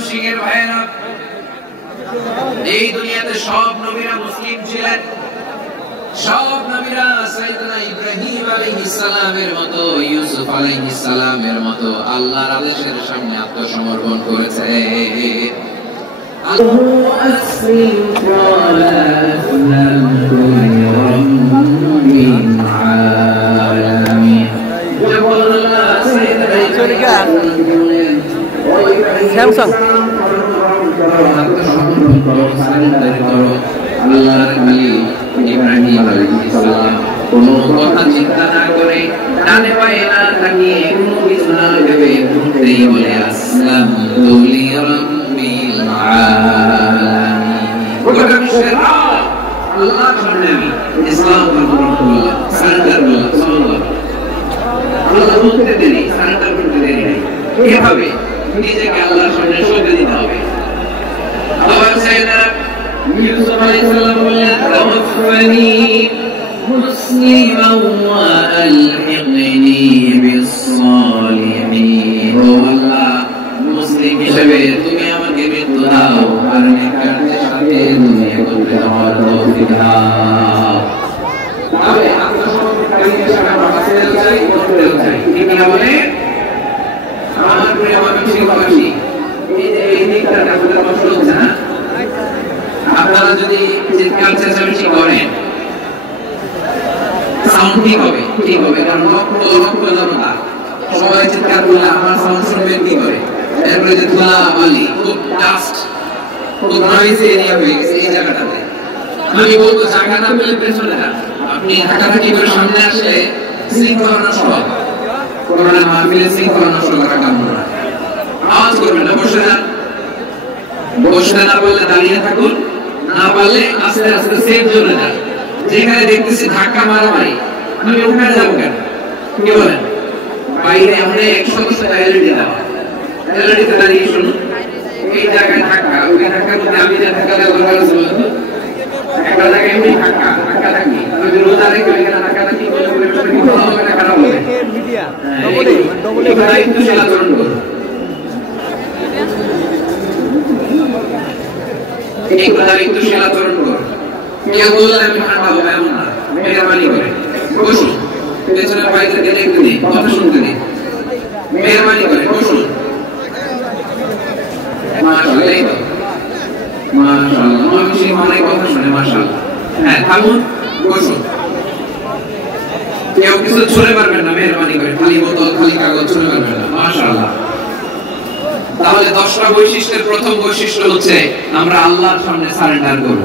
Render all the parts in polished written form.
ময়মনসিংহের ভাইয়েরা, এই দুনিয়াতে সব নবীরা মুসলিম ছিলেন। সব নবীরা সাইয়েদনা ইব্রাহিম আলাইহিস সালামের মতো, ইউসুফ আলাইহিস সালামের মতো আল্লাহর আদেশের সামনে আত্মসমর্পণ করেছে। স্যামসাং আল্লাহর খলিল ইব্রাহিম আলাইহিস সালাম কোনো কথা চিন্তা না করে, ডানে বায়ে না তাকিয়ে, কোনো কিছু না ভেবে মুহূর্তেই বলে আসলামতু লিরাব্বিল আলামিন। গোটা বিশ্বের আল্লাহর সামনে আমি ইসলাম গ্রহণ করলাম, সারেন্ডার করলাম। সুবহানাল্লাহ। আল্লাহ বলতে দেরি, সারেন্ডার করতে দেরি নাই। এভাবে নিজেকে আল্লাহর সামনে সঁপে দিতে হবে। আবার সাইয়েদনা ইউসুফ আলাইহিস সালাম বললেন, তাওয়াফানি মুসলিমান ওয়া আলহিকনি বিস-সালিহিন। ও আল্লাহ, মুসলিম হিসেবে তুমি আমাকে মৃত্যু দাও, আর নেককারদের সাথে তুমি একত্রে হওয়ার তৌফিক দাও। তবে আত্মসমর্পণকারী হিসেবে আমরা বাঁচতেও চাই, করতেও চাই। ঠিক না বলে? আমার প্রিয় ময়মনসিংহবাসী, এই যে এই দিকটা আপনাদের কষ্ট হচ্ছে না? আপনারা যদি চিৎকার চেঁচামেচি করেন, সাউন্ড ঠিক হবে, ঠিক হবে, কারণ লক্ষ লক্ষ জনতা সবাই চিৎকার করলে আমার সাউন্ড শুনবেন কি করে? এরপরে যে ধুলা বালি, খুব ডাস্ট, খুব নয়েজি এরিয়া হয়ে গেছে এই জায়গাটাতে। আমি বলবো জায়গা না পেলে পেছনে যান। আপনি ঢাকাঢাকি করে সামনে আসলে শৃঙ্খলা নষ্ট হবে। করোনা মাহফিলে শৃঙ্খলা নষ্ট করা কাম না। আওয়াজ করবেন না, বসে যান। বসতে না পারলে দাঁড়িয়ে থাকুন, না পারলে আস্তে আস্তে সেফ জোনে যান। যেখানে দেখতেছি ধাক্কা মারামারি, আমি ওখানে যাবো কেন? কি বলেন? বাইরে অনেক সদস্য এলইডি দেওয়া, এলইডিতে দাঁড়িয়ে শুনুন। এই জায়গায় ধাক্কা, ওই ধাক্কার মধ্যে আমি যে ধাক্কা দেওয়া দরকার আছে বলেন তো? একটা জায়গায় এমনি ধাক্কা থাকি, আমি যে রোজা রেখে ওইখানে ধাক্কা থাকি, বলে পরিবেশটা কি ভালো হবে না খারাপ হবে? দায়িত্বশীল আচরণ করুন। একটু দায়িত্বশীল আচরণ করুন। কেউ বললে আমি ঠান্ডা হবো এমন না, মেহরবানি করে বসুন। পেছনের ভাইদেরকে দেখতে দিন, কথা শুনতে দিন, মেহরবানি করে বসুন। মাশাআল্লাহ, এই তো মাশাআল্লাহ, ময়মনসিংহ অনেক কথা শুনে, মাশাআল্লাহ। হ্যাঁ, থাকুন, বসুন। কেউ কিছু ছুঁড়ে পারবেন না, মেহরবানি করে। খালি বোতল, খালি কাগজ ছুঁড়ে পারবেন না, মাশাআল্লাহ। তাহলে 10টা বৈশিষ্ট্যের প্রথম বৈশিষ্ট্য হচ্ছে আমরা আল্লাহর সামনে সারেন্ডার করব।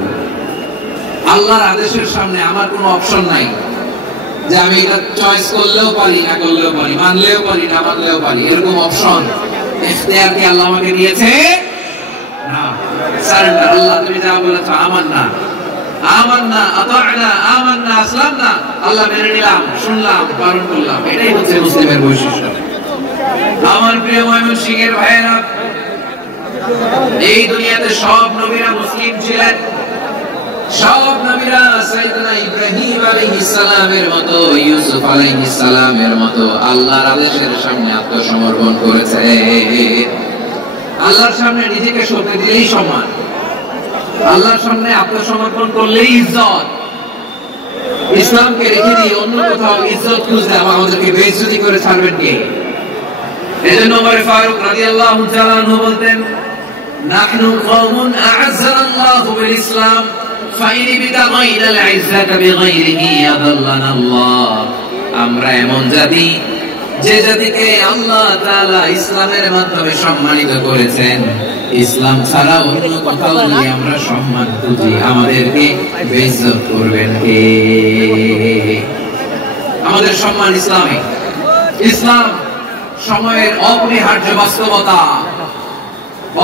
আল্লাহর আদেশের সামনে আমার কোনো অপশন নাই যে আমি এটা চয়েস করলেও পারি, না করলেও পারি, মানলেও পারি, না মানলেও পারি, এরকম অপশন ইখতিয়ার কি আল্লাহ আমাকে দিয়েছে? না। সারেন্ডার। আল্লাহ তুমি যা বলেছো, আমান্না, আমান্না, আতা'না, আমান্না, আসলামনা, আল্লাহ মেনে নিলাম, শুনলাম, পালন করলাম। এটাই হচ্ছে মুসলিমের বৈশিষ্ট্য। আমার প্রিয় ময়মনসিংহের ভাইয়েরা, এই দুনিয়াতে সব নবীরা মুসলিম ছিলেন। সব নবীরা সাইয়েদনা ইব্রাহিম আলাইহিস সালামের মতো, ইউসুফ আলাইহিস সালামের মতো আল্লাহর আদেশের সামনে আত্মসমর্পণ করেছে। আল্লাহর সামনে নিজেকে সঁপে দিলেই সম্মান, আল্লাহর সামনে আত্মসমর্পণ করলেই ইজ্জত। ইসলামকে রেখে দিয়ে অন্য কোথাও ইজ্জত খুঁজলে আমাদেরকে বেইজ্জতি করে ছাড়বেন কে? এজন্য ওমর ফারুক রাদিয়াল্লাহু তাআলা আনহু বলতেন, নাহনু কওমুন আ'আজ্জানা আল্লাহু বিল ইসলাম ফাইন বিতাগাইনা আল ইজ্জাতা বিগাইরিহি আদাল্লানা আল্লাহ। আমরা এমন জাতি, যে জাতিকে আল্লাহ তাআলা ইসলামের মাধ্যমে সম্মানিত করেছেন, ইসলাম ছাড়া অন্য কোথাও গিয়ে আমরা সম্মান খুঁজি, আমাদেরকে বেইজ্জত করবেন কে? আমাদের সম্মান ইসলামে। ইসলাম সময়ের অপরিহার্য বাস্তবতা,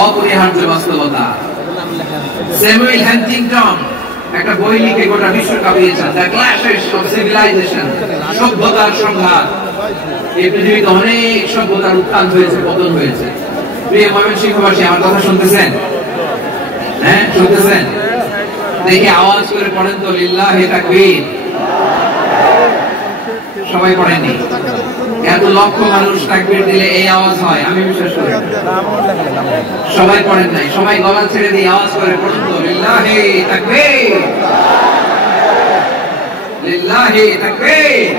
অপরিহার্য বাস্তবতা। স্যামুয়েল হ্যান্টিংটন একটা বই লিখে গোটা বিশ্ব কাঁপিয়েছেন, দ্য ক্ল্যাশেস অফ সিভিলাইজেশন, সভ্যতার সংঘাত। এই পৃথিবীতে অনেক সভ্যতার উত্থান হয়েছে, পতন হয়েছে। প্রিয় ময়মনসিংহবাসী, আমার কথা শুনতেছেন? হ্যাঁ, শুনতেছেন? দেখি আওয়াজ করে পড়েন তো, লিল্লাহি তাকবীর। সবাই পড়েননি? এত লক্ষ মানুষ তাকবীর দিলে এই আওয়াজ হয়, আমি বিশ্বাস করি। সবাই পড়েন নাই, সবাই গলা ছেড়ে দিয়ে আওয়াজ করে পড়ুন তো, লিল্লাহি তাকবীর, লিল্লাহি তাকবীর,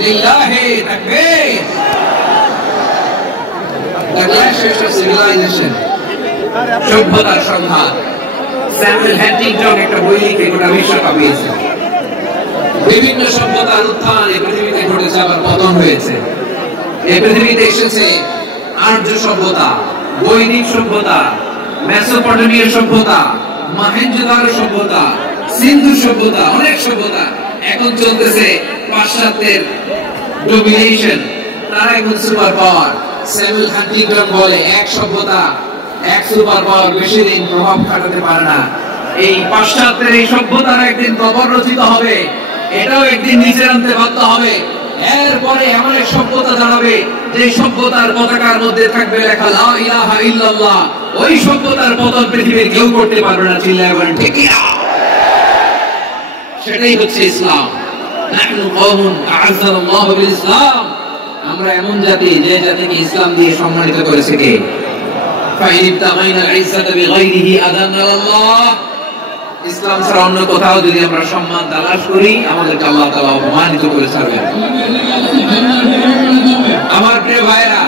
লিল্লাহি তাকবীর। The clashes of civilization, সভ্যতার সংঘাত। স্যামুয়েল হান্টিংটন একটা বই লিখে গোটা বিশ্ব কাঁপিয়েছে। বিভিন্ন সভ্যতার উত্থান এই পৃথিবীতে ঘটেছে, আবার পতন হয়েছে। এই পৃথিবীতে এসেছে আর্য সভ্যতা, বৈদিক সভ্যতা, মেসোপটেমিয় সভ্যতা, মহেঞ্জোদারো সভ্যতা, সিন্ধু সভ্যতা, অনেক সভ্যতা। এখন চলতেছে পাশ্চাত্যের ডমিনেশন, তারা এখন সুপার পাওয়ার। স্যামুয়েল হান্টিংটন বলে এক সভ্যতা, এক সুপার পাওয়ার বেশি দিন প্রভাব খাটাতে পারে না। এই পাশ্চাত্যের এই সভ্যতার একদিন কবর রচিত হবে, এটাও একদিন নিচে আনতে বাধ্য হবে। এরপরে এমন এক সভ্যতা জানাবে যে সভ্যতার পতাকার মধ্যে থাকবে লেখা লা ইলাহা ইল্লাল্লাহ। ওই সভ্যতার পতন পৃথিবীর কেউ করতে পারবে না, চিল্লায় বলেন ঠিক কি না? সেটাই হচ্ছে ইসলাম। নাহনু কওমুন আ'আজ্জানাল্লাহু বিল ইসলাম, আমরা এমন জাতি যে জাতিকে ইসলাম দিয়ে সম্মানিত করেছে কে? ফাইন ইবতাগাইনা আল ইজ্জাতা বিগাইরিহি আযাল্লাল্লাহ। ইসলাম ছাড়া অন্য কোথাও যদি আমরা সম্মান তালাশ করি, আমাদেরকে আল্লাহ তাআলা অপমানিত করে ছাড়বেন। আমার প্রিয় ভাইরা,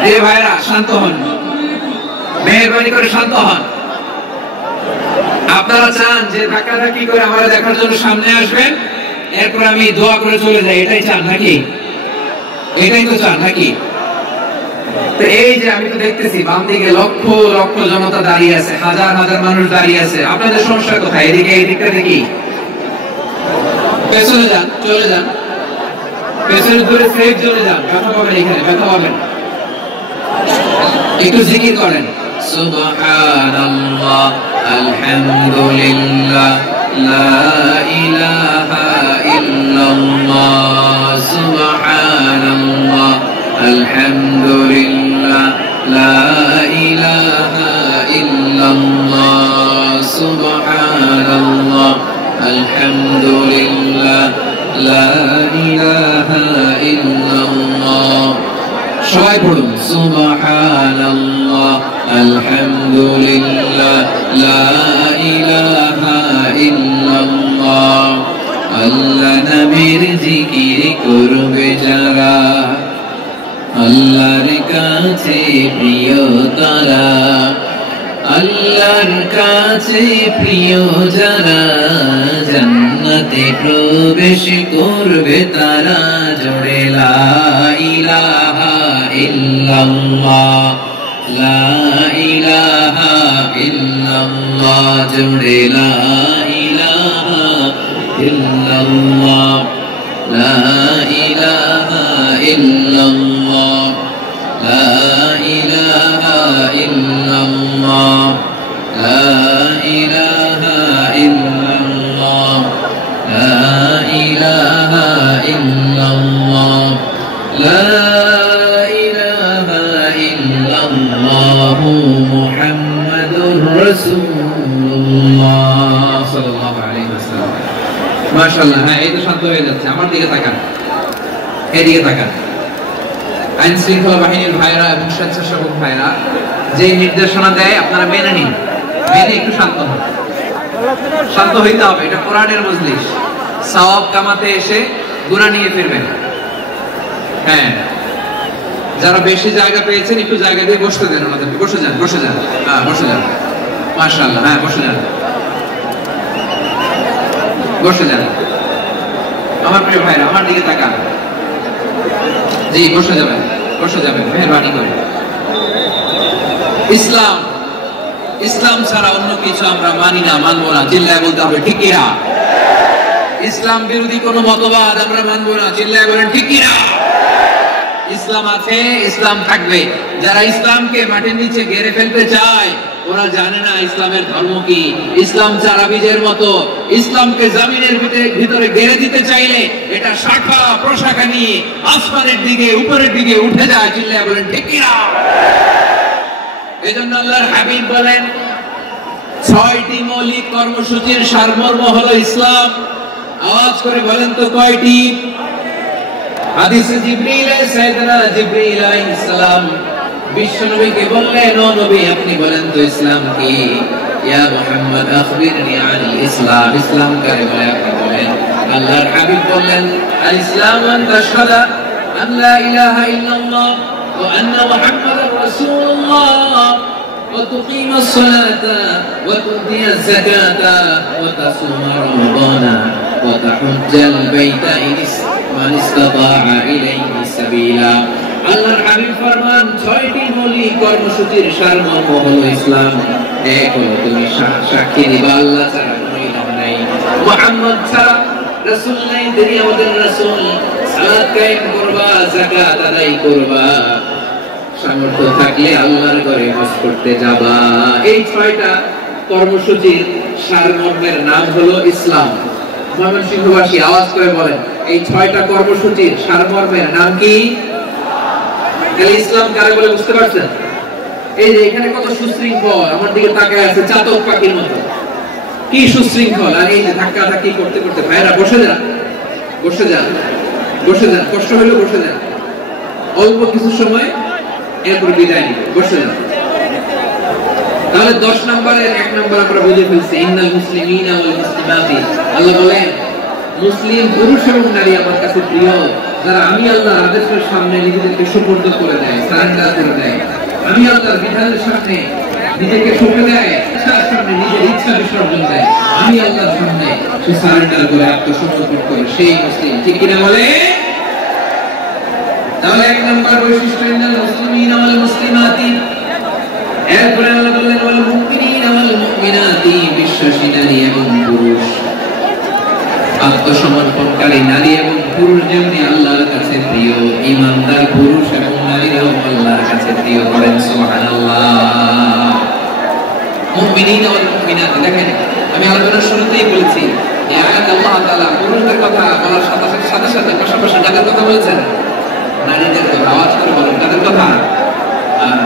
প্রিয় ভাইরা, শান্ত হন, মেহেরবানি করে শান্ত হন। আপনারা চান যে ধাক্কাধাক্কি করে আমরা দেখার জন্য সামনে আসবেন, এরপর আমি দোয়া করে চলে যাই, এটাই চান নাকি? এটাই তো চান নাকি? তো এই যে আমি তো দেখতেছি বাম দিকে লক্ষ লক্ষ জনতা দাঁড়িয়ে আছে, হাজার হাজার মানুষ দাঁড়িয়ে আছে। আপনাদের সমস্যা কোথায়? এদিকে, এই দিকটা দেখি, পেছনে যান, চলে যান, পেছনে ধরে সেফ চলে যান, ব্যথা পাবেন, এখানে ব্যথা পাবেন। একটু জিকির করেন, সুবহানাল্লাহ, আলহামদুলিল্লাহ, লা ইলাহা ইল্লাল্লাহ, সুবহানাল্লাহ, আলহামদুলিল্লাহ, লা ইলাহা ইল্লাল্লাহ, সুবহানাল্লাহ, আলহামদুলিল্লাহ, লা ইলাহা ইল্লাল্লাহ। সবাই পড়ুন, সুবহানাল্লাহ, আলহামদুলিল্লাহ, লা ইলাহা ইল্লাল্লাহ। আল্লাহ নবীর জিকির করবে যারা, আল্লাহর কাছে প্রিয় তারা, আল্লাহর কাছে প্রিয় যারা, জান্নাতে প্রবেশ করবে তারা। জোরে লা ইলাহা ইল্লাল্লাহ, লা ইলাহা ইল্লাল্লাহ, জোরে লা ইলাহা ইল্লাল্লাহ, লা ইলাহা ইল্লাল্লাহ, লা ইলাহা ইল্লাল্লাহ, লা ইলাহা ইল্লাল্লাহ, লা ইলাহা ইল্লাল্লাহ, লা ইলাহা ইল্লাল্লাহ, মুহাম্মাদুর রাসূলুল্লাহ সাল্লাল্লাহু আলাইহি ওয়াসাল্লাম। মাশাআল্লাহ। হ্যাঁ, এই তো শান্ত হয়ে যাচ্ছে। আমার দিকে তাকান, এদিকে তাকান। আইন শৃঙ্খলা বাহিনীর ভাইরা এবং স্বেচ্ছাসেবক ভাইরা যে নির্দেশনা দেয় আপনারা মেনে নিন, মেনে একটু শান্ত হন। শান্ত হইতে হবে, এটা কোরআনের মজলিস। সওয়াব কামাতে এসে গুনাহ নিয়ে ফিরবেন। হ্যাঁ, যারা বেশি জায়গা পেয়েছেন একটু জায়গা দিয়ে বসতে দেন ওনাদেরকে। বসে যান, বসে যান, হ্যাঁ বসে যান। মাশাআল্লাহ, হ্যাঁ বসে যান, বসে যান। আমার প্রিয় ভাইরা, আমার দিকে তাকান। জি, বসে যাবেন, বসে যাবেন, মেহেরবানি করে। ইসলাম, ইসলাম ছাড়া অন্য কিছু আমরা মানি না, মানবো না। চিল্লায় বলতে হবে ঠিক কি না? ইসলাম বিরোধী কোনো মতবাদ আমরা মানবো না। চিল্লায় বলেন ঠিক কি না? ইসলাম আছে, ইসলাম থাকবে। যারা ইসলামকে মাটির নিচে গেড়ে ফেলতে চায়, ওরা জানে না ইসলামের ধর্ম কি। ইসলাম চারা বীজের মতো, ইসলামকে জমিনের ভিতরে গেড়ে দিতে চাইলে এটা শাখা প্রশাখা নিয়ে আসমানের দিকে, উপরের দিকে উঠে যায়। চিল্লায় বলেন ঠিক কি না? এজন্য আল্লাহর হাবিব বলেন, 6টি মৌলিক কর্মসূচির সারমর্ম হলো ইসলাম। আওয়াজ করে বলেন তো কয়টি? হাদিসে জিবরিল সাইয়েদনা জিবরিল আলাইহিস সালাম বিশ্বনবীকে বললেন, ও নবী আপনি বলেন তো ইসলাম কি? ইয়া মুহাম্মদ আখবিরনি আনিল ইসলাম, ইসলাম কারে বলে আপনি বলেন। আল্লাহর হাবিব বললেন, আল ইসলামু আন তাশহাদা আন লা ইলাহা ইল্লাল্লাহ ওয়া আন্না মুহাম্মাদার রাসূলুল্লাহ وتقيم الصلاة وتؤتي الزكاة وتصوم رمضان وتحج البيت من استطاع إليه سبيلا। আল্লাহর হাবিব ফরমান, ছয়টি মৌলিক কর্মসূচির সারমর্ম হলো ইসলাম। এক হলো তুমি সাক্ষী দিবা আল্লাহ ছাড়া কোনো ইলাহ নাই, মুহাম্মদ ছাড়া রাসূল নাই, তিনি আমাদের রাসূল। সালাত কায়েম করবা, যাকাত আদায় করবা, সামর্থ্য থাকলে আল্লাহর ঘরে হজ করতে যাবা। এই ছয়টা কর্মসূচির সারমর্মের নাম হলো ইসলাম। ময়মনসিংহবাসী আওয়াজ করে বলেন, এই ছয়টা কর্মসূচির সারমর্মের নাম কি? তাহলে ইসলাম কারে বলে বুঝতে পারছেন? এই যে এখানে কত সুশৃঙ্খল, আমার দিকে তাকায় আছে চাতক পাখির মতো, কি সুশৃঙ্খল। আর এই যে ধাক্কা ধাক্কি করতে করতে, ভাইরা বসে যান, বসে যান, বসে যান, কষ্ট হইলে বসে যান, অল্প কিছু সময় এরপর বিদায় নিব, বসে যান। তাহলে 10 নম্বরের 1 নম্বর আমরা বুঝে ফেলছি, ইন্নাল মুসলিমিনা ওয়াল মুসলিমাতি। আল্লাহ বলেন, মুসলিম পুরুষ এবং নারী আমার কাছে প্রিয়, যারা আমি আল্লাহর আদেশের সামনে নিজেদেরকে সুপর্দ করে দেয়, সারেন্ডার করে দেয়, আমি আল্লাহর বিধানের সামনে নিজেকে সঁপে দেয়, ইচ্ছার সামনে নিজের ইচ্ছা বিসর্জন দেয়, আমি আল্লাহর সামনে সে সারেন্ডার করে আত্মসমর্পণ করে, সেই মুসলিম। ঠিক কিনা বলে? তাহলে 1 নম্বর বৈশিষ্ট্য ইন্নাল মুসলিমিনা ওয়াল মুসলিমাতি। এরপরে আল্লাহ বললেন, ওয়াল মুমিনিনা ওয়াল মুমিনাতি, বিশ্বাসী নারী এবং পুরুষ। আত্মসমর্পণকারী নারী এবং পুরুষ যেমনি আল্লাহর কাছে প্রিয়, ঈমানদার পুরুষ এবং নারীরাও আল্লাহর কাছে প্রিয়। করেন সুবহানাল্লাহ। মুমিনিনা ওয়াল মুমিনাতি, দেখেন আমি আলোচনার শুরুতেই বলেছি যে আয়াত আল্লাহ তাআলা পুরুষদের কথা বলার সাথে সাথে পাশাপাশি যাদের কথা বলেছেন, নারীদের কথা। আওয়াজ করে বলেন, তাদের কথা,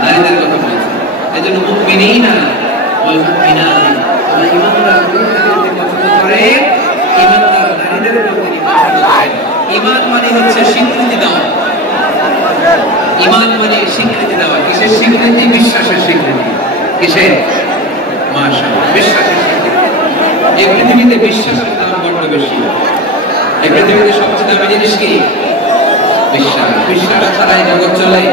নারীদের কথা বলেছেন। এজন্য মুমিনিনা ওয়াল মুমিনাতি, আল্লাহ ঈমানদার পুরুষদেরকে পছন্দ করে, ঈমানদার নারীদেরকে পছন্দ করেন। ঈমান মানে হচ্ছে স্বীকৃতি দেওয়া। ঈমান মানে স্বীকৃতি দেওয়া। কিসের স্বীকৃতি? বিশ্বাসের স্বীকৃতি। কিসের? মাশাআল্লাহ, বিশ্বাসের স্বীকৃতি। এই পৃথিবীতে বিশ্বাসের দাম বড় বেশি। এই পৃথিবীতে সবচেয়ে দামি জিনিস কি? বিশ্বাস। বিশ্বাস ছাড়াই জগৎ চলে।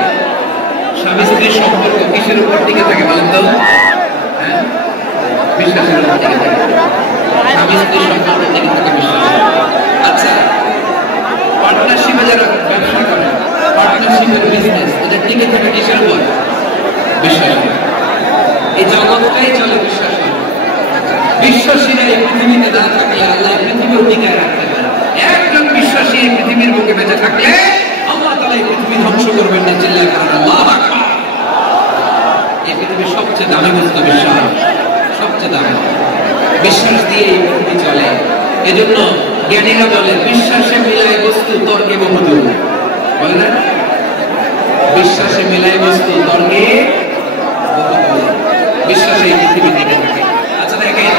স্বামী স্ত্রীর সম্পর্ক কিসের উপর টিকে থাকে বলেন তো? হ্যাঁ, বিশ্বাসের উপর টিকে থাকে। স্বামী স্ত্রীর সম্পর্ক টিকে থাকে বিশ্বাস। আচ্ছা, পার্টনারশিপে যারা ব্যবসা করে, পার্টনারশিপের বিজনেস, এটা টিকে থাকে কিসের উপর? বিশ্বাস। এই জগৎটাই চলে বিশ্বাস। বিশ্বাসীরা এই পৃথিবীতে না থাকলে আল্লাহ পৃথিবীও টিকায় রাখতে পারে। একজন বিশ্বাসী এই পৃথিবীর বুকে বেঁচে থাকলে আল্লাহ তাআলা এই পৃথিবী ধ্বংস করবেন না। চিল্লায় বলেন আল্লাহু আকবার। এই পৃথিবীর সবচেয়ে দামি বস্তু বিশ্বাস, সবচেয়ে দামি। বিশ্বাস দিয়ে এই পৃথিবী চলে। এজন্য জ্ঞানীরা বলে, বিশ্বাসে মিলায় বস্তু তর্কে বহুদূর। বলে না? বিশ্বাসে মিলায় বস্তু তর্কে বহুদূর। বিশ্বাসে এই পৃথিবী টিকে থাকে। আচ্ছা দেখেন,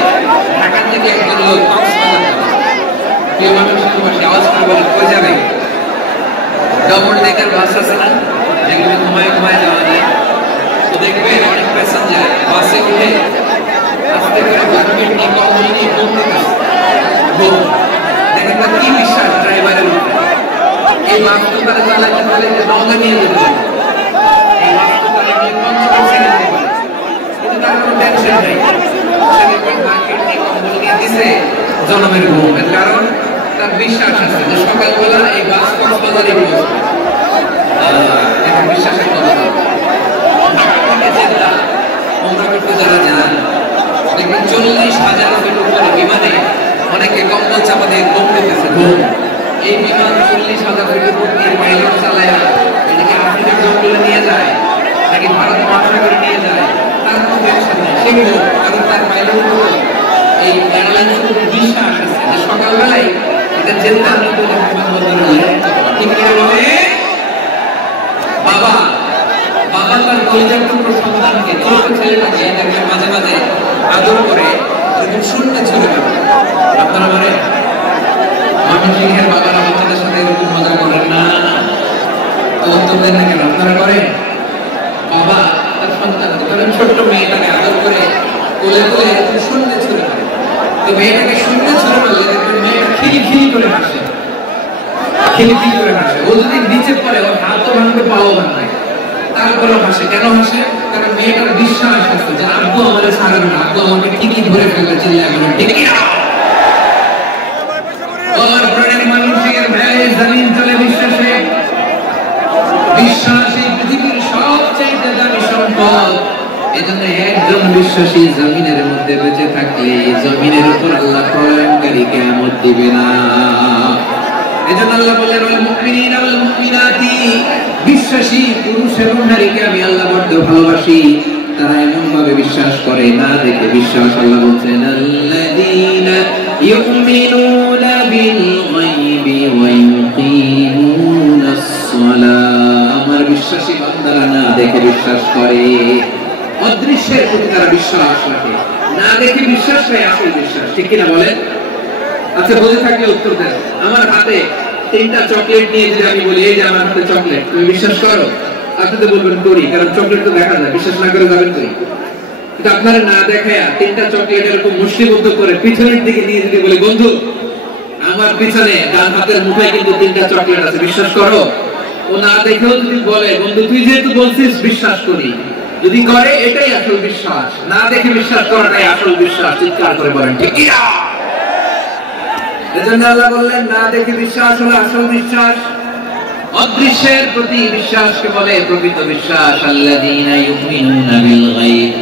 ঢাকা থেকে একজন লোক কক্সবাজার যাবে, কেউ ময়মনসিংহবাসী আওয়াজ করে বলেন কই যাবে? ডবল ডেকার বাস আছে না, যেগুলো ঘুমায় ঘুমায় যাওয়া যায়। তো দেখবেন অনেক প্যাসেঞ্জার বাসে উঠে আস্তে করে গভর্নমেন্ট নিয়ে কখন নিয়ে ঘুমতে থাকে। দেখেন না কি বিশ্বাস ড্রাইভারের উপরে। এই বাস তো তারা চালাইতে পারে যে নৌকা নিয়ে যেতে পারে, এই বাস তো তারা নিয়ে 50 সেকেন্ড যেতে পারে, কিন্তু তার কোনো টেনশন নেই। সে দেখবেন মার্কেট নিয়ে কম্বল নিয়ে দিছে জনমের ঘুম। এর কারণ তার বিশ্বাস আছে যে সকালবেলা এই বাস কক্সবাজারে পৌঁছবে। এটা বিশ্বাসের কথা। ঢাকা থেকে জেদ্দা ওমরা করতে যারা যান, দেখবেন 40,000 ফিট উপরে বিমানে অনেকে কম্বল চাপা দিয়ে ঘুম দিতেছে। ঘুম এই বিমান 40,000 ফিট উপর দিয়ে পাইলট চালায় এদিকে আফ্রিকার জঙ্গলে নিয়ে যায় নাকি ভারত মহাসাগরে নিয়ে যায়, তার কোনো টেনশন নেই। সে ঘুম, কারণ তার পাইলট এই এয়ারলাইন্সের উপর বিশ্বাস আছে যে সকালবেলায় এটা জেদ্দা নতুন বিমানবন্দরে ঠিক করে বলে। বাবা বাবা তার কলিজার টুকরো সন্তানকে, ছোট ছেলেটাকে দেখবেন মাঝে মাঝে আদর করে এরকম শূন্য ছেড়ে দেবে। আপনারা বলেন ময়মনসিংহের বাবারা বাচ্চাদের সাথে এরকম মজা করেন না? উত্তর দেন না কেন? আপনারা করেন? বাবা তার সন্তানকে ধরেন ছোট্ট মেয়েটাকে আদর করে কোলে কোলে শূন্য ছুঁড়ে মারে, তো মেয়েটাকে শূন্য ছুঁড়ে মারলে দেখবেন মেয়েটা খিলি করে হাসে, খিলি করে হাসে। ও যদি নিচে পড়ে ওর হাতও ভাঙবে, পাও ভাঙবে, তারপরেও হাসে। কেন হাসে? কারণ মেয়েটার বিশ্বাস আছে যে আব্বু আমাদের ছাড়বে না, আব্বু আমাকে ঠিকই ধরে ফেলবে, চিল্লায় বলেন ঠিক না? ওর প্রাণের মানুষের ভয়ে জমিন চলে বিশ্বাসে। বিশ্বাস এই পৃথিবীর সবচেয়ে দামি সম্পদ। এজন্য একজন বিশ্বাসী জমিনের মধ্যে বেঁচে থাকলে জমিনের উপর আল্লাহ প্রলয়ঙ্কারী কিয়ামত দিবে না। এজন্য আল্লাহ বললেন ওয়াল মুমিনিনা ওয়াল মুমিনাতি, বিশ্বাসী পুরুষ এবং নারীকে আমি আল্লাহ বড় ভালোবাসি। তারা এমন ভাবে বিশ্বাস করে, না দেখে বিশ্বাস। আল্লাহ বলেন আল্লাযীনা ইউমিনুনা বিল গায়বি ওয়া ইউকিমুনাস সালাহ। আমার বিশ্বাসী বান্দারা না দেখে বিশ্বাস করে, অদৃশ্যের প্রতি তারা বিশ্বাস রাখে, না দেখে বিশ্বাস হয় আসল বিশ্বাস। ঠিক কিনা বলেন? আচ্ছা, বুঝে থাকলে উত্তর দেন। আমার হাতে 3টা চকলেট নিয়ে যদি আমি বলি এই যে আমার হাতে চকলেট, তুমি বিশ্বাস করো? আপনি তো বলবেন করি, কারণ চকলেট তো দেখা যায়। বিশ্বাস না করে যাবেন কই? কিন্তু আপনারা না দেখায়া 3টা চকলেট এরকম মুষ্টিবদ্ধ করে পিছনের দিকে নিয়ে যদি বলি বন্ধু আমার পিছনে ডান হাতের মুঠায় কিন্তু 3টা চকলেট আছে, বিশ্বাস করো? ও না দেখেও যদি বলে বন্ধু তুই যেহেতু বলছিস বিশ্বাস করি, যদি করে এটাই আসল বিশ্বাস। না দেখে বিশ্বাস করাটাই আসল বিশ্বাস। চিৎকার করে বলেন ঠিক কি না? এজন্য আল্লাহ বললেন না দেখে বিশ্বাস হলো আসল বিশ্বাস। অদৃশ্যের প্রতি বিশ্বাসকে বলে প্রকৃত বিশ্বাস। আল্লাযীনা ইউমিনুনা বিল গায়ব,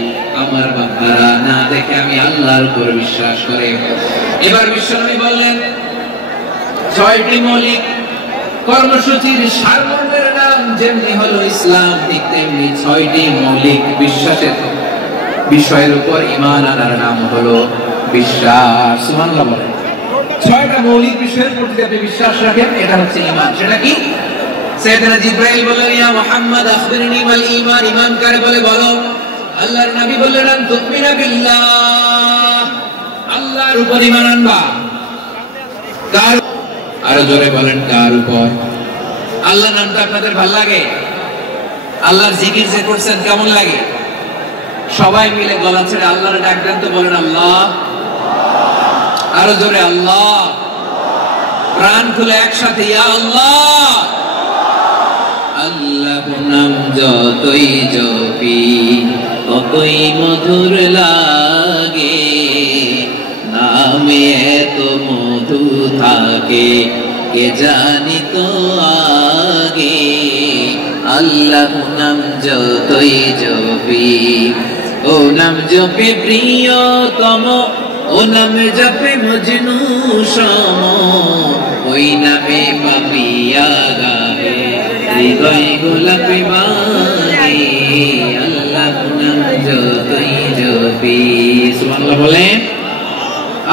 আমার বান্দারা না দেখে আমি আল্লাহর উপর বিশ্বাস করে। এবার বিশ্বনবী বললেন 6টি মৌলিক কর্মসূচির সারমর্মের নাম যেমনি হলো ইসলাম, ঠিক তেমনি 6টি মৌলিক বিশ্বাসের বিষয়ের উপর ঈমান আনার নাম হলো বিশ্বাস। সুবহানাল্লাহ বলেন। 6টা মৌলিক বিষয়ের প্রতি আপনি বিশ্বাস রাখেন, এটা হচ্ছে ঈমান। সেটা কি? সাইয়েদনা জিবরাইল বললেন ইয়া মুহাম্মদ আখবিরনি মাল ঈমান। ঈমান কারে বলে বলো? আল্লাহর নবী বললেন আন তুমিনা বিল্লাহ, আল্লাহর উপর ঈমান আনবা। কার? আরো জোরে বলেন কার উপর? আল্লাহ নামটা আপনাদের ভালো লাগে? আল্লাহর জিকির যে করছেন কেমন লাগে? সবাই মিলে গলা ছেড়ে আল্লাহর ডাক দেন তো, বলেন আল্লাহ। আরো জোরে আল্লাহ। প্রাণ খুলে একসাথে ইয়া আল্লাহ। আল্লাহর নাম যতই জপি ততই মধুর লাগে, নামে এত মধু থাকে কে জানি তো আগে। আল্লাহর নাম যতই জপি, ও নাম জপে প্রিয়তম, ও নামে জপে মজনু সম, ওই নামে পাপিয়া গায়ে হৃদয় গোলাপে বাগে। আল্লাহর নাম যতই জপি। সুবহানাল্লাহ বলেন।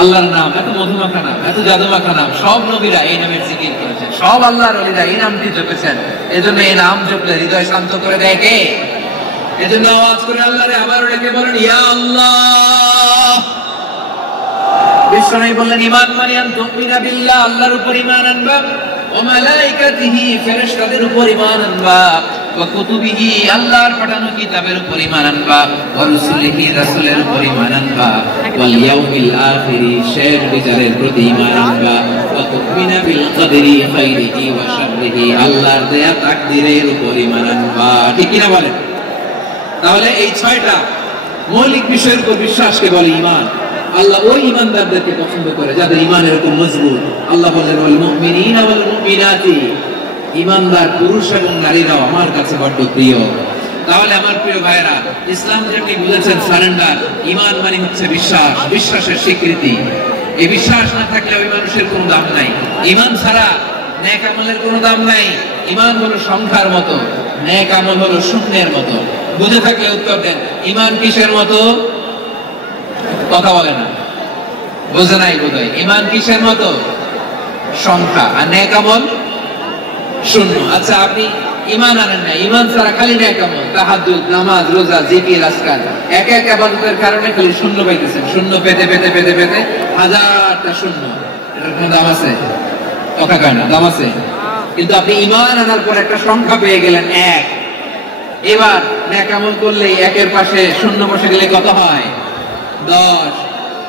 আল্লাহর নাম এত মধুমাখা নাম, এত জাদুমাখা নাম। সব নবীরা এই নামের জিকির করেছেন, সব আল্লাহর ওলিরা এই নামটি জপেছেন। এজন্য এই নাম জপলে হৃদয় শান্ত করে দেয় কে? এজন্য আওয়াজ করে আল্লাহরে আবারও ডেকে বলেন ইয়া আল্লাহ। বিশ্বনবী বললেন ঈমান মানে আন তুমিনা বিল্লাহ, আল্লাহর উপর ঈমান আনবা, ওয়া মালাইকাতিহি, ফেরেশতাদের উপর ঈমান আনবা, ওয়া কুতুবিহি, আল্লাহর পাঠানো কিতাবের উপর ঈমান আনবা, ওয়া রাসূলিহি, রাসূলের উপর ঈমান আনবা, ওয়াল ইয়াউমিল আখিরি, শেষ বিচারের প্রতি ঈমান আনবা, ওয়া তুমিনা বিল কদরি খাইরিহি ওয়া শাররিহি, আল্লাহর দেয়া তাকদীরের উপর ঈমান আনবা। ঠিক কি না বলেন? তাহলে এই 6টা মৌলিক বিষয়ের উপর বিশ্বাসকে বলে ঈমান। আল্লাহ ওই ঈমানদারদেরকে পছন্দ করে যাদের ঈমান এরকম মজবুত। আল্লাহ বলেন ওয়াল মুমিনিনা ওয়াল মুমিনাতি, ঈমানদার পুরুষ এবং নারীরাও আমার কাছে বড় প্রিয়। তাহলে আমার প্রিয় ভাইরা, ইসলাম যেমনি বলেছেন সারেন্ডার, ঈমান মানে হচ্ছে বিশ্বাস, বিশ্বাসের স্বীকৃতি। এই বিশ্বাস না থাকলে ওই মানুষের কোনো দাম নাই। ঈমান ছাড়া নেক আমলের কোনো দাম নাই। ঈমান হলো সংখ্যার মতো, নেক আমল হলো শূন্যের মতো। বুঝে থাকলে উত্তর দেন। ঈমান কিসের মতো? কথা বলে না, বোঝে নাই বোধহয়। ঈমান কিসের মতো? সংখ্যা। আর নেক আমল শূন্য। আচ্ছা, আপনি ঈমান আনেন না, ঈমান ছাড়া খালি নেক আমল, তাহাজ্জুদ, নামাজ, রোজা, জিকির, আজকার, এক এক ইবাদতের কারণে খালি শূন্য পাইতেছেন। শূন্য পেতে পেতে পেতে পেতে হাজারটা শূন্য। এটার কোনো দাম আছে? কথা কয় না, দাম আছে। কিন্তু আপনি ঈমান আনার পর একটা সংখ্যা পেয়ে গেলেন 1। এবার নেক আমল করলে একের পাশে শূন্য বসে গেলে কত হয়? 10।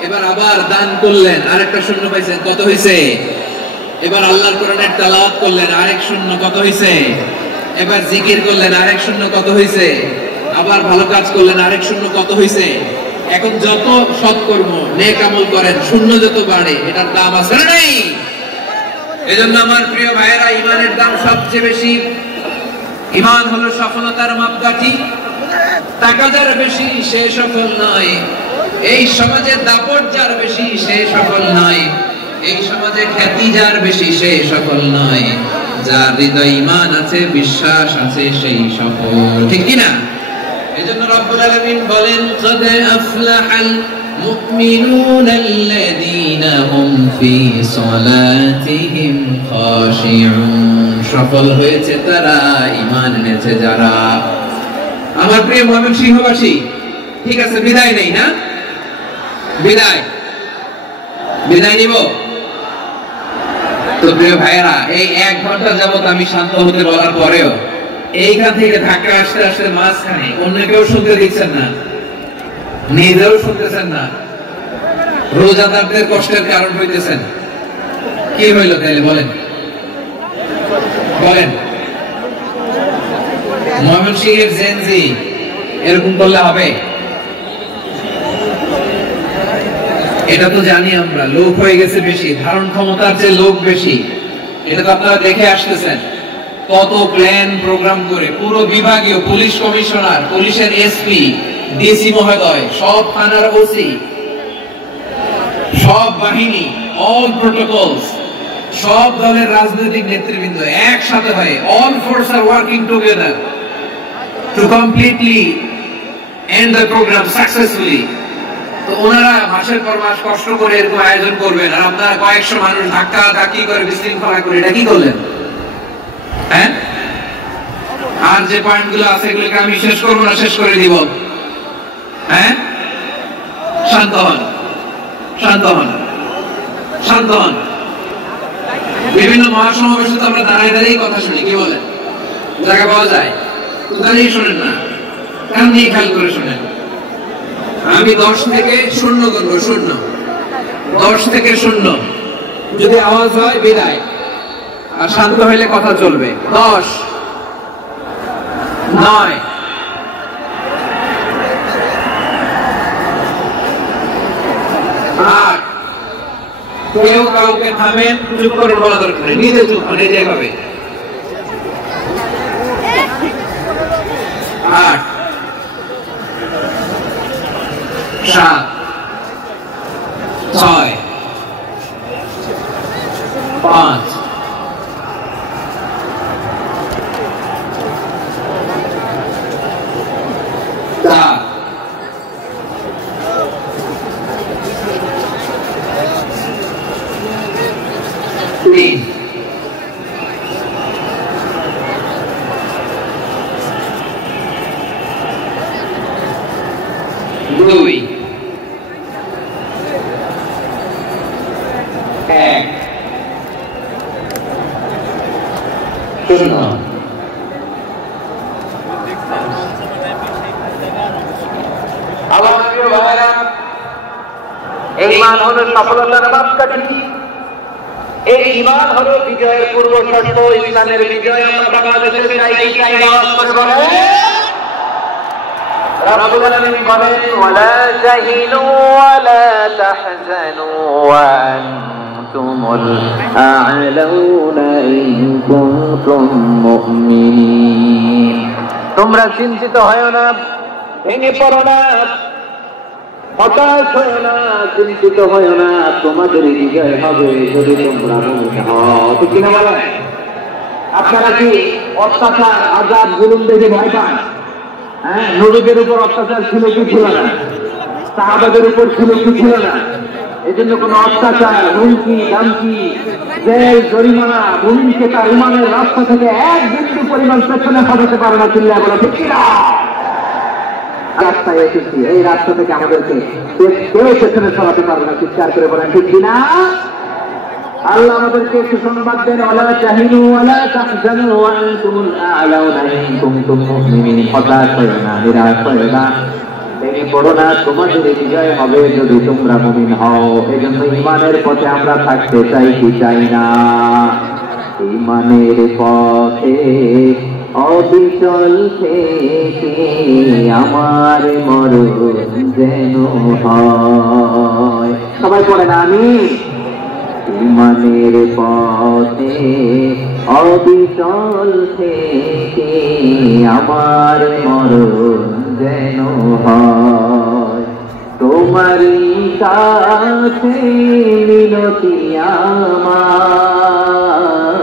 এবার আবার দান করলেন, আরেকটা শূন্য পাইছেন, কত হইছে? এবার আল্লাহর কোরআনের তেলাওয়াত করলেন, আরেক শূন্য, কত হইছে? এবার জিকির করলেন, আরেক শূন্য, কত হইছে? আবার ভালো কাজ করলেন, আরেক শূন্য, কত হইছে? এখন যত সৎকর্ম নেক আমল করেন, শূন্য যত বাড়ে, এটার দাম আছে না নাই? এজন্য আমার প্রিয় ভাইয়েরা, ঈমানের দাম সবচেয়ে বেশি। ঈমান হলো সফলতার মাপকাঠি। টাকা যার বেশি সে সফল নয়, এই সমাজে দাপট যার বেশি সে সফল নয়, এই সমাজে খ্যাতি যার বেশি সে সফল নয়, যার হৃদয়ে ঈমান আছে, বিশ্বাস আছে, সেই সফল। ঠিক কি না? এজন্য রব্বুল আলামিন বলেন, কদ আফলাহাল মুমিনুনাল্লাযীনা হুম ফি সালাতিহিম খাশিউন। সফল হয়েছে তারা, ঈমান এনেছে যারা। আমার প্রিয় ময়মনসিংহবাসী, ঠিক আছে, বিদায় নেই না? বিদায় নিব তো। প্রিয় ভাইয়েরা, এই 1 ঘন্টা যাবত আমি শান্ত হতে বলার পরেও এইখান থেকে ধাক্কা আসতে আসতে মাঝখানে অন্য কেউ শুনতে দিচ্ছেন না, নিজেও শুনতেছেন না, রোজাদারদের কষ্টের কারণ হইতেছেন। কি হইল তাহলে বলেন? ময়মনসিংহের জেনজি এরকম করলে হবে? এটা তো জানি আমরা, লোক হয়ে গেছে বেশি, ধারণ ক্ষমতার চেয়ে লোক বেশি। এটা তো আপনারা দেখে আসতেছেন, কত প্ল্যান প্রোগ্রাম করে পুরো বিভাগীয় পুলিশ কমিশনার, পুলিশের এসপি, ডিসি মহোদয়, সব থানার ওসি, সব বাহিনী, অল প্রোটোকলস, সব দলের রাজনৈতিক নেতৃবৃন্দ একসাথে হয়ে, all force are working together to completely end the programme successfully. তো ওনারা মাসের পর মাস কষ্ট করে এরকম আয়োজন করবেন, আর আপনারা কয়েকশো মানুষ ধাক্কা ধাক্কি করে বিশৃঙ্খলা করে এটা কি করলেন? হ্যাঁ, আর যে পয়েন্ট গুলো আছে এগুলোকে আমি শেষ করবো না, শেষ করে দিব। হ্যাঁ, শান্ত হন, শান্ত হন, শান্ত হন। বিভিন্ন মহাসমাবেশে তো আমরা দাঁড়ায় দাঁড়িয়ে কথা শুনি, কি বলেন? জায়গা পাওয়া যায় তো দাঁড়িয়ে শোনেন না, কান দিয়ে খেয়াল করে শোনেন। আমি 10 থেকে 0 করবো, 0, 10 থেকে 0। যদি আওয়াজ হয় বিদায়, আর শান্ত হইলে কথা চলবে। 10, 9, 8। কেউ কাউকে থামেন, চুপ করে বলা দরকার নেই, নিজে চুপ হন, নিজে ভাবে। 8, 7, 6, 5, 4, 3, 2, 1, 0। আমার প্রিয় ভাইরা, এই ঈমান হলো সফলতার মাপকাঠি। এই ঈমান হলো বিজয়ের পূর্ব শর্ত। ইসলামের বিজয় আমরা বাংলাদেশে চাই কি চাই না? বলে রব্বুল আলামিন বলেন, ওয়ালা তাহিনু ওয়ালা তাহজানু ওয়া আনতুমুল আ'লাউনা ইন কুনতুম মুমিনিন। তোমরা চিন্তিত হয় না, ভেঙে পড়ো না, হতাশ হয় না, চিন্তিত হয় না, তোমাদের বিজয় হবে যদি তোমরা মুমিন হও। তো কিনা বলেন? আপনারা কি অত্যাচার, আযাব, জুলুম দেখে ভয় পান? হ্যাঁ, নবীদের উপর অত্যাচার ছিল কি ছিল না? সাহাবাদের উপর ছিল কি ছিল না? এই জন্য কোন অত্যাচার, হুমকি, দামকি, জেল, জরিমানা মুমিনকে তার ঈমানের রাস্তা থেকে 1 বিন্দু পরিমাণ পেছনে সরাতে পারে না। চিল্লায় বলো ঠিক কিনা? রাস্তায় এসেছি, এই রাস্তা থেকে আমাদেরকে কেউ পেছনে সরাতে পারবে না। চিৎকার করে বলেন ঠিক কিনা? আল্লাহ আমাদেরকে সুসংবাদ দেন, ওয়ালা তাহিনু ওয়ালা তাহজানু ওয়া আনতুমুল আ'লাউনা ইন কুনতুম মুমিনিন। হতাশ হয়ো না, নিরাশ হয়ো না, ভেঙে পড়ো না, তোমাদের বিজয় হবে যদি তোমরা মুমিন হও। এই জন্য ঈমানের পথে আমরা থাকতে চাই কি চাই না? ঈমানের পথে অবিচল থেকে আমার মরণ যেন হয়। সবাই পড়ে না আমি? ঈমানের পথে অবিচল থেকে আমার মরণ যেন হয়। তোমারই কাছে মিনতি আমার,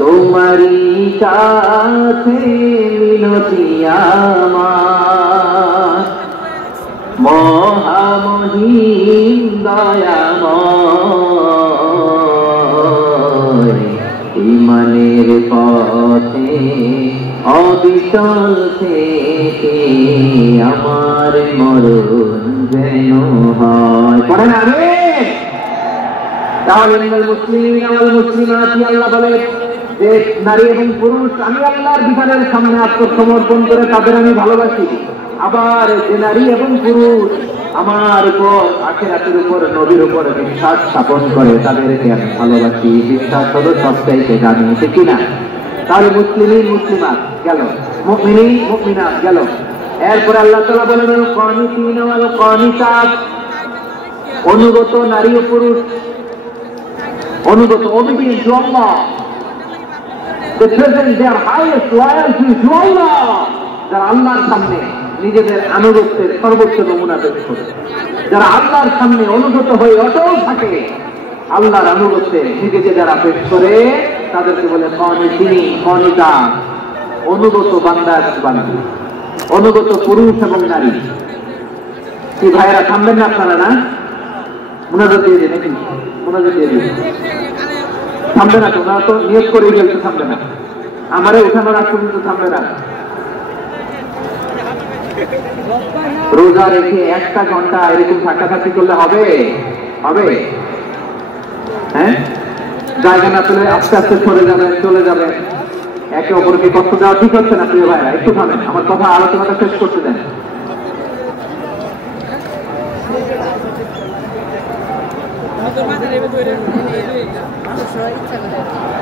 তোমারই কাছে মিনতি আমার, মহামহিম দয়াময়। ঈমানের পথে অবিচল থেকে আমার মরণ যেন হয়। পড়েন আমিন। তাহলে মুসলিম ওয়াল মুসলিমাত, আল্লাহ বলে যে নারী এবং পুরুষ আমি আল্লাহর বিধানের সামনে আত্মসমর্পণ করে তাদের আমি ভালোবাসি। আবার যে নারী এবং পুরুষ আমার উপর, আখিরাতের উপর, নবীর উপর বিশ্বাস স্থাপন করে তাদেরকে আমি ভালোবাসি। বিশ্বাস হলো সবচাইতে দামি, ঠিক কিনা? তাহলে মুসলিম মুসলিমাত গেল, মুমিনিন মুমিনাত গেল। এরপর আল্লাহ তাআলা বলেন আল কানিতিন ওয়াল কানিতাত, অনুগত নারী ও পুরুষ, অনুগত obedient to Allah, they present their highest loyalty to Allah, যারা আল্লাহর সামনে নিজেদের আনুগত্যের সর্বোচ্চ নমুনা পেশ করে, যারা আল্লাহর সামনে অনুগত হয়ে অটল থাকে, আল্লাহর আনুগত্যে নিজেকে যারা পেশ করে তাদেরকে বলে কানিতিন কানিতাত, অনুগত বান্দা বান্দী, অনুগত পুরুষ এবং নারী। কি ভাইয়েরা থামবেন না আপনারা? না মুনাজাত দিয়ে দিন, নাকি মুনাজাত দিয়ে দিন। থামবে না, তোমরা তো নিয়োগ করে ফেলতে থামবে না, আমারে উঠানোর আগ পর্যন্ত থামবে না। রোজা রেখে 1টা ঘন্টা এরকম থাকাথাকি করলে হবে? হবে? হ্যাঁ, জায়গা না পেলে আস্তে আস্তে সরে যাবেন, চলে যাবেন। একে অপরকে কষ্ট দেওয়া ঠিক হচ্ছে না প্রিয় ভাইরা, একটু থামেন, আমার কথা আলোচনাটা শেষ করতে দেন।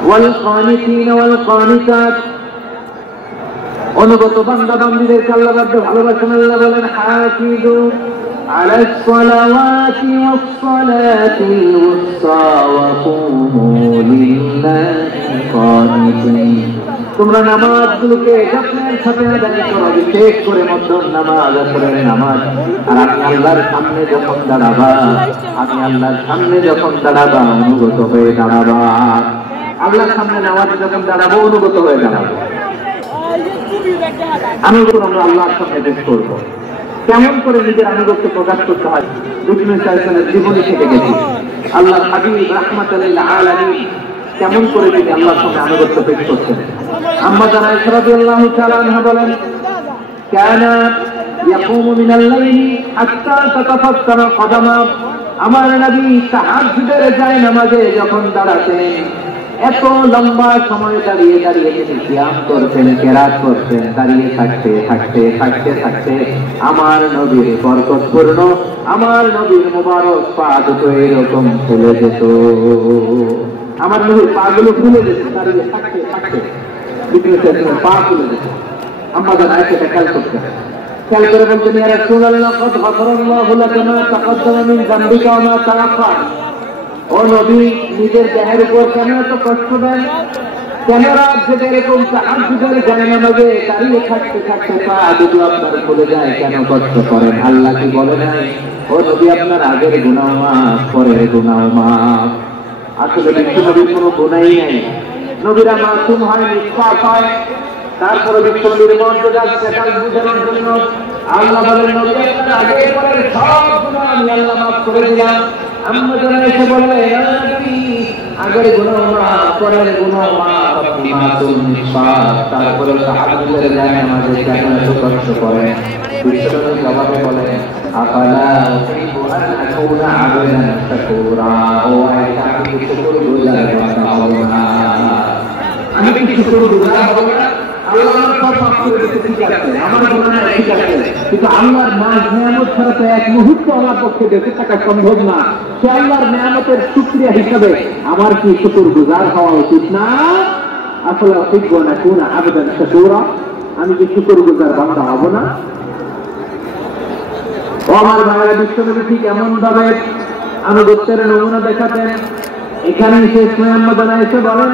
والقانتين والقانتات, অনুগত বান্দা বান্দীদেরকে আল্লাহ ভালোবাসেন। আল্লাহ বলেন হাফিজু আলাস সালাওয়াতি ওয়াস সালাতিল উসতা ওয়া কুমু লিল্লাহি কানিতিন। তোমরা নামাজগুলোকে যত্নের সাথে আদায় করো, বিশেষ করে মধ্যম নামাজ, আসরের নামাজ। আর আমি আল্লাহর সামনে যখন দাঁড়াবা, আমি আল্লাহর সামনে যখন দাঁড়াবা অনুগত হয়ে দাঁড়াবা। আল্লাহর সামনে নামাজে যখন দাঁড়াবো অনুগত হয়ে দাঁড়াবো। আনুগত্য আমরা আল্লাহর সামনে পেশ করবো। কেমন করে নিজের আনুগত্য প্রকাশ করতে হয় বিষ্ণু সাহেবের জীবনী থেকে গেছি। আল্লাহ হাবিব রাহমাতুল লিল আলামিন কেমন করে তিনি আল্লাহর সামনে আনুগত্য পেশ করছেন। আম্মা জান আয়েশা রাদিয়াল্লাহু তাআলা আনহা বলেন, কানা ইয়াকুমু মিনাল লাইলি হাত্তা তাতাফাত্তারা কদামা। আমার নবী তাহাজ্জুদের যায় নামাজে যখন দাঁড়াতেন, এত লম্বা সময় দাঁড়িয়ে দাঁড়িয়ে তিনি কিয়াম করতেন, কেরাত করতেন। দাঁড়িয়ে থাকতে থাকতে থাকতে থাকতে আমার নবীর বরকতপূর্ণ, আমার নবীর মুবারক পা দুটো এরকম ফুলে যেত। আমার নবীর পা গুলো ফুলে যেত দাঁড়িয়ে থাকতে থাকতে, পা ফুলে যেত। আম্মা জান আয়েশা খেয়াল করতেন, খেয়াল করে বলতেন, ইয়া রাসূলুল্লাহ কদ গফারাল্লাহু লাকা মা তাকাদ্দামা মিন যামবিকা ওয়া মা তাআখার। ও নবী, নিজের দেহের উপর কেন এত কষ্ট দেন? কেন রাত জেগে এরকম তাহাজ্জুদের জায়নামাজে দাঁড়িয়ে থাকতে থাকতে পা দুটো আপনার ফুলে যায়, কেন কষ্ট করেন? আল্লাহ কি বলে নাই, ও নবী আপনার আগের গুনাহ মাফ, পরের গুনাহ মাফ? আসলে বিশ্বনবীর কোনো গুনাহই নেই, নবীরা মাসুম হয়, নিষ্পাপ হয়। তারপরে বিশ্বনবীর মর্যাদা সেটাল বুঝানোর জন্য আল্লাহ বলেন, নবী আপনার আগের পরের সব গুনাহ আমি আল্লাহ মাফ করে দিলাম। আম্মা জান এসে বলে, ইয়া নবী আগের গুনাহ মাফ, পরের গুনাহ মাফ, আপনি মাসুম নিষ্পাপ। তারপরে তাহাজ্জুদের জায়গায় আমাদের কেন এত কষ্ট করেন? বিশ্বনবী জবাবে বলেন, আফালা উহিব্বু আন আকুনা আবদান শাকুরা। ও আয়েশা, আমি কি শুকরগুজার বান্দা হব না? আমি কি শুকরগুজার হব না? আল্লাহর সব মাফ করে দিতে ঠিক আছে, আমার গুনাহ ঠিক আছে, কিন্তু আল্লাহর নিয়ামত ছাড়া তো এক মুহূর্ত আমার পক্ষে বেঁচে থাকা সম্ভব না। সে আল্লাহর নিয়ামতের শুকরিয়া হিসাবে আমার কি শুকরগুজার হওয়া উচিত না? আসলে উহিব্বু আন আকুনা আবদান শাকুরা, আমি কি শুকরগুজার বান্দা হব না? ও আমার ভাইয়েরা, বিশ্বনবী ঠিক এমন ভাবে আনুগত্যের নমুনা দেখাতেন। এখানে শেষ মুহাম্মদ এসে বলেন,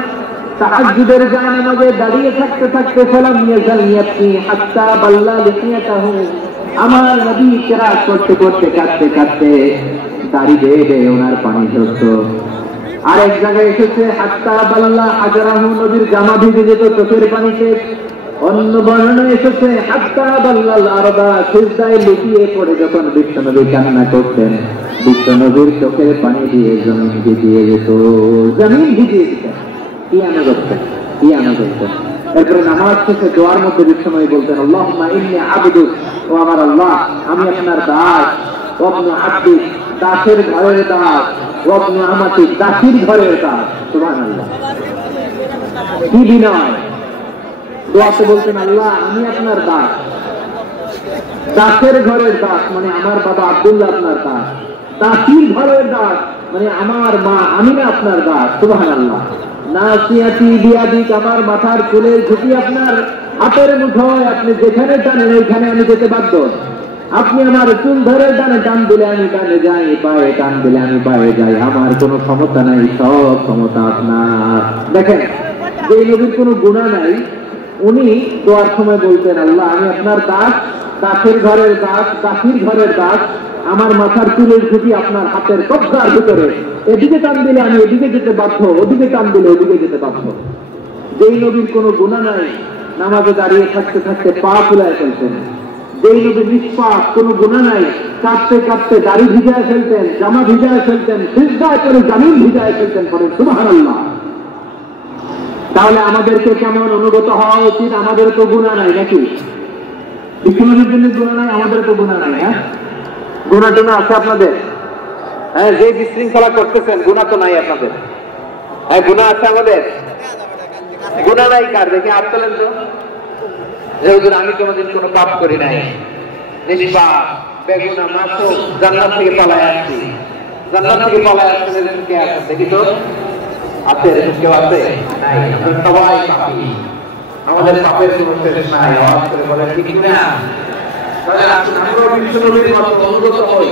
তাহাজ্জুদের জানামাজে দাঁড়িয়ে থাকতে থাকতে সালাম ইয়াজাল ইয়াবকি হাত্তা বাল্লা লিহিয়াতাহু। আমার নবী কিরাত করতে করতে কাঁদতে কাঁদতে দাড়ি বেয়ে বেয়ে ওনার পানি ঝরতো। আর এক জায়গায় এসেছে হাত্তা বাল্লা হাজারাহু, নবীর জামা ভিজে যেত চোখের পানিতে। অন্য বর্ণনা এসেছে হাত্তা বাল্লাল আরদা, সিজদায় লুটিয়ে পড়ে যখন বিশ্বনবী কান্না করতেন, বিশ্বনবীর চোখের পানি দিয়ে জমিন ভিজিয়ে যেত, জমিন ভিজিয়ে দিত। কি আনুগত্য, কি আনুগত্য! এরপরে নামাজ শেষে দোয়ার মধ্যে বিশ্বনবী বলতেন, আল্লাহুম্মা ইন্নী আবদুক, ও আমার আল্লাহ, আমি আপনার দাস। ওয়াবনু আবদিক, দাসের ঘরের দাস। ওয়াবনু আমাতিক, দাসীর ঘরের দাস। সুবহানাল্লাহ, কি বিনয়! দোয়াতে বলতেন, আল্লাহ আমি আপনার দাস, দাসের ঘরের দাস মানে আমার বাবা আব্দুল্লাহ আপনার দাস, দাসীর ঘরের দাস মানে আমার মা আমিনা আপনার দাস। সুবহানাল্লাহ। নাসিয়াতি বিয়াদিক, আমার মাথার চুলের ঝুঁকি আপনার হাতের মুঠোয়, আপনি যেখানে টানেন ওইখানে আমি যেতে বাধ্য। আপনি আমার চুল ধরে টান দিলে আমি টানে যাই, পায়ে টান দিলে আমি পায়ে যাই, আমার কোনো ক্ষমতা নাই, সব ক্ষমতা আপনার। দেখেন, যে নবীর কোনো গুনাহ নাই, উনি দোয়ার সময় বলতেন, আল্লাহ আমি আপনার দাস, দাসের ঘরের দাস, দাসীর ঘরের দাস, আমার মাথার চুলের ঝুঁকি আপনার হাতের কবজার ভিতরে, এদিকে টান দিলে আমি এদিকে যেতে বাধ্য, ওদিকে টান দিলে ওদিকে যেতে বাধ্য। যেই নবীর কোনো গুনাহ নাই, নামাজে দাঁড়িয়ে থাকতে থাকতে পা ফুলায় ফেলতেন। যেই নবী নিষ্পাপ, কোনো গুনাহ নাই, কাঁপতে কাঁপতে দাড়ি ভিজায় ফেলতেন, জামা ভিজায় ফেলতেন, সিজদায় করে জামিন ভিজায় ফেলতেন। পরে সুবহানাল্লাহ। তাহলে আমাদেরকে কেমন অনুগত হওয়া উচিত? আমাদের তো গুনাহ নাই নাকি? বিশ্বনবীর জন্য গুনাহ নাই, আমাদের তো গুনাহ নাই। হ্যাঁ, গুনাহ টুনা আছে আপনাদের? হ্যাঁ, যে বিশৃঙ্খলা করতেছেন গুনাহ তো নাই আপনাদের? হ্যাঁ, গুনাহ আছে আমাদের? গুনাহ নাই কার? দেখে হাত তোলেন তো। যেহেতু আমি কোনোদিন কোনো পাপ করি নাই, নিষ্পাপ, বেগুনাহ, মাসুম, জান্নাত থেকে পালায় আসছি। জান্নাত থেকে পালায় আসছে কে আছে দেখি তো? আছে? কেউ আছে? নাই। আমরা সবাই পাপী, আমাদের পাপের কোনো শেষ নাই। আওয়াজ করে বলেন ঠিক না? আমরা বিশ্বনবীর মতো অনুগত হই,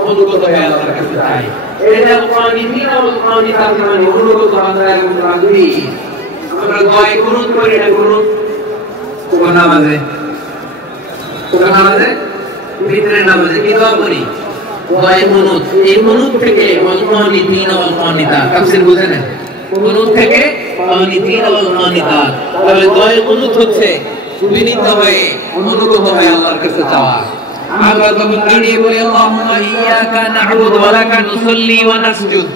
অনুগত হয়ে আল্লাহর কাছে যাই। এটা কোরআন নীতি ও কোরআন নীতি মানে অনুগত আমরা এবং রাজি। আমরা দোয়া কুনুত করি না, কুনুত কোন নামাজে, কোন নামাজে, ভিতরের নামাজে কি দোয়া করি? দোয়া কুনুত। এই কুনুত থেকে কোরআন নীতি ও কোরআন নীতি তাফসীর বুঝেন? কুনুত থেকে কোরআন নীতি ও কোরআন নীতি। তাহলে দোয়া কুনুত হচ্ছে বিনীত হয়ে অনুগত হয়ে আল্লাহর কাছে চাওয়া। আমরা যখন দাঁড়িয়ে বলি আল্লাহুম্মা ইয়্যাকা না'বুদু ওয়া লাকা নুসাল্লি ওয়া নাসজুদ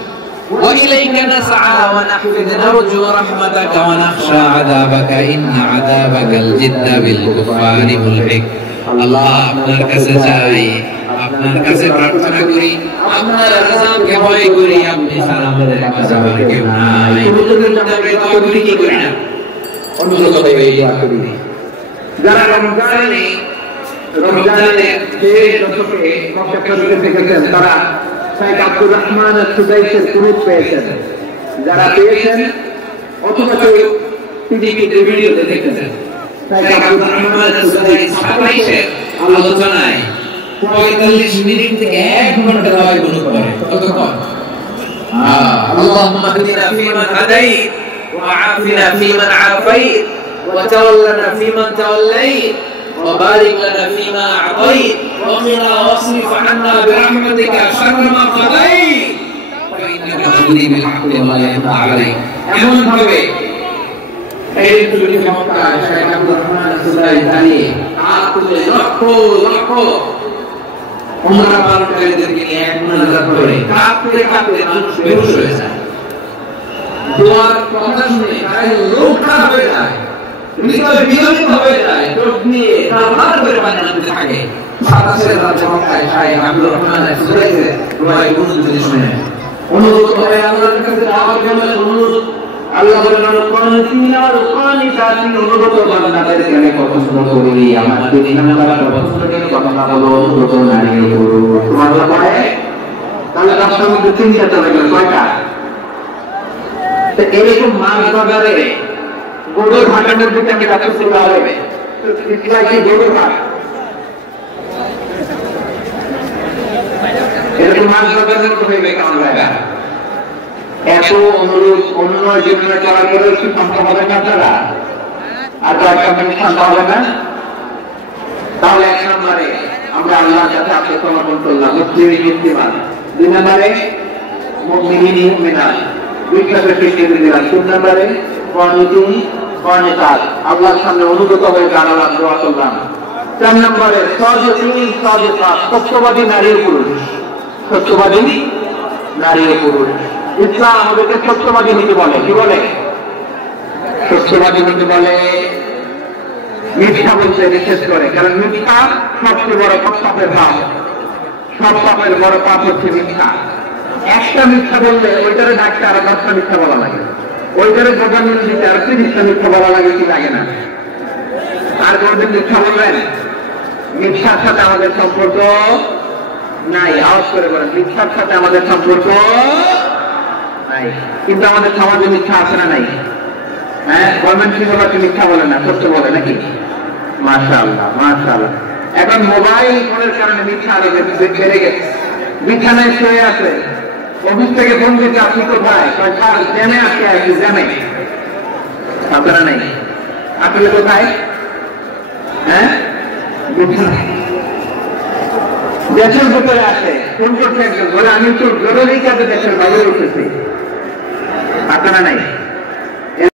ওয়া ইলাইকা নাসআ ওয়া নাহফিযু নারজু রাহমাতাকা ওয়া নাখশা আযাবাকা ইন্না আযাবাকাল জিদ্দা বিল কুফারি মুলহিক। আল্লাহ আপনার কাছে চাই, আপনার কাছে প্রার্থনা করি, আপনার আযাবকে ভয় করি, আপনি ছাড়া আমাদের কাছে আর কেউ নাই। হুজুরের নামে আমরা দোয়া করি কি করি না? অনুগত হয়ে দোয়া করি। যারা রমজানের শেষ দশকে মক্কা শরীফে দেখেছেন, তারা শাইখ আব্দুর রহমান সুদাইসের কুনুত পেয়েছেন। যারা পেয়েছেন অথবা কেউ টিভিতে ভিডিওতে দেখেছেন, শাইখ আব্দুর রহমান সুদাইস 27 আলোচনায় 45 মিনিট থেকে 1 ঘন্টা দোয়া কুনুত করে। কতক্ষণ? আল্লাহুম্মা হদিনা ফীমান হাদাইত ওয়া আফিনা ফীমান আফাইত ওয়া তাওয়াল্লানা ফীমান তাওয়াল্লাইত وبارك لنا فيما أعطيت وقنا واصرف عنا برحمتك شر ما قضيت فإنك تقضي بالحق ولا يقضى عليك. এমন ভাবে এই দুটি মক্কা শাইখ আব্দুর রহমান সুদাইস দাঁড়িয়ে হাত তুলে লক্ষ লক্ষ উমরা পালনকারীদেরকে নিয়ে এক মুনাজাত করে কাঁপতে কাঁপতে মানুষ বেহুশ হয়ে যায়। দোয়ার কথা শুনে তার লোক খারাপ হয়ে যায়, হৃদয় বিগলিত হয়ে যায়, চোখ নিয়ে ধার করে পানি আনতে থাকে। বাতাসের রাজ্যে মক্কায় শাইখ আব্দুর রহমানের সুরাইতে রুবাই গুণ যদি শুনে অনুরোধ করে আল্লাহর কাছে দাওয়াত করলেন। অনুরোধ আল্লাহ বলেন কোনসিনা আর কোনসাতি অনুরোধ বান্দাদেরকে আমি পছন্দ করি। আমার দুই নাম্বার পছন্দের কথা হলো অনুরোধ নারী গুরু। সুবহানাল্লাহ পড়ে তাহলে দশটার মধ্যে তিনটা চলে গেল, কয়টা? তো এরকম মাছ বাজারে গরুর হাটের মধ্যে আমি রাখতে হবে, কি গরুর হাট এরকম মাছ বাজারের মধ্যে হইবে কেমন জায়গা? এত অনুরোধ অনুনয় জীবনে করার পরে কি শান্ত হবে না আপনারা? আর কয়েকটা মিনিট শান্ত হবে না? তাহলে এক নম্বরে আমরা আল্লাহর কাছে আত্মসমর্পণ করলাম, মুসলিমান। দুই নম্বরে মুমিনিন মুমিনাত বিশ্বাসের স্বীকৃতি দিলাম। তিন নম্বরে কনিতিন কনিতাত আল্লাহর সামনে অনুগত হয়ে দাঁড়ালাম, দোয়া করলাম। চার নম্বরে সাদিকিন সাদিকাত সত্যবাদী নারী ও পুরুষ, সত্যবাদী নারী ও পুরুষ। ইসলাম আমাদেরকে সত্যবাদী হতে বলে। কি বলে? সত্যবাদী হতে বলে। মিথ্যা বলতে নিষেধ করে, কারণ মিথ্যা সবচেয়ে বড় পাপের ভাব। সব পাপের বড় পাপ হচ্ছে মিথ্যা। একটা মিথ্যা বললে ওইটারে ডাকতে আরো 10টা মিথ্যা বলা লাগে, ওইটারে গভর্নমেন্ট দিতে আর 30টা মিথ্যা বলা লাগে, কি লাগে না? আর কোনদিন মিথ্যা বলবেন? মিথ্যার সাথে আমাদের সম্পর্ক নাই। আওয়াজ করে বলেন, মিথ্যার সাথে আমাদের সম্পর্ক নাই। কিন্তু আমাদের সমাজে মিথ্যা আছে না নাই? হ্যাঁ, গভর্নমেন্ট কি বলে? মিথ্যা বলে না, সত্য বলে নাকি? মাশাআল্লাহ মাশাআল্লাহ। এখন মোবাইল ফোনের কারণে মিথ্যা আরো বেড়ে গেছে। বিছানায় শুয়ে আছে, অফিস থেকে ফোন দিতে, আপনি কোথায়? জ্যামে আটকে আছি, জ্যামে। আপনারা নেই, আসলে কোথায়? হ্যাঁ, দেশের ভিতরে আছে, ফোন করছে একজন, বলে আমি তো জরুরি কাজে দেশের বাইরে উঠেছি। আপনারা নাই।